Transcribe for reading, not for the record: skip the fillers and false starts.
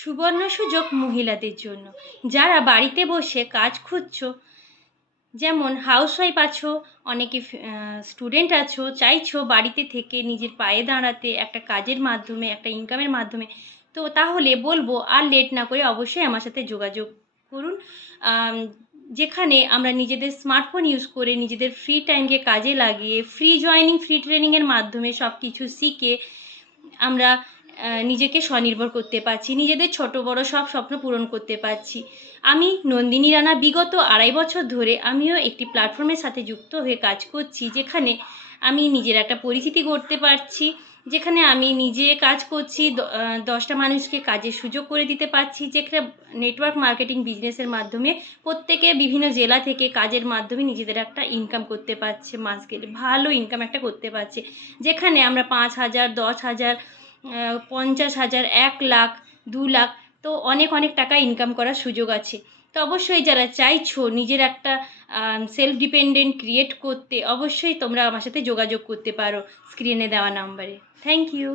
সুবর্ণ সুযোগ মহিলাদের জন্য, যারা বাড়িতে বসে কাজ খুঁজছো, যেমন হাউসওয়াইফ আছো, অনেকে স্টুডেন্ট আছো, চাইছো বাড়িতে থেকে নিজের পায়ে দাঁড়াতে একটা কাজের মাধ্যমে, একটা ইনকামের মাধ্যমে। তো তাহলে বলবো আর লেট না করে অবশ্যই আমার সাথে যোগাযোগ করুন। আম, যেখানে আমরা নিজেদের স্মার্টফোন ইউজ করে নিজেদের ফ্রি টাইমকে কাজে লাগিয়ে ফ্রি জয়েনিং, ফ্রি ট্রেনিংয়ের মাধ্যমে সব কিছু শিখে আমরা নিজেকে স্বনির্ভর করতে পারছি, নিজেদের ছোট বড় সব স্বপ্ন পূরণ করতে পারছি। আমি নন্দিনী রানা বিগত 2.5 বছর ধরে আমিও একটি প্ল্যাটফর্মের সাথে যুক্ত হয়ে কাজ করছি, যেখানে আমি নিজের একটা পরিচিতি গড়তে পারছি, যেখানে আমি নিজে কাজ করছি, 10টা মানুষকে কাজের সুযোগ করে দিতে পারছি, যেখানে নেটওয়ার্ক মার্কেটিং বিজনেসের মাধ্যমে প্রত্যেকে বিভিন্ন জেলা থেকে কাজের মাধ্যমে নিজেদের একটা ইনকাম করতে পারছে, মাস গেলে ভালো ইনকাম একটা করতে পারছে, যেখানে আমরা 5,000, 10,000, 50,000, 1 লাখ, 2 লাখ, তো অনেক অনেক টাকা ইনকাম করার সুযোগ আছে। তো অবশ্যই যারা চাইছো নিজের একটা সেলফ ডিপেন্ডেন্ট ক্রিয়েট করতে, অবশ্যই তোমরা আমার সাথে যোগাযোগ করতে পারো স্ক্রিনে দেওয়া নাম্বারে। Thank you.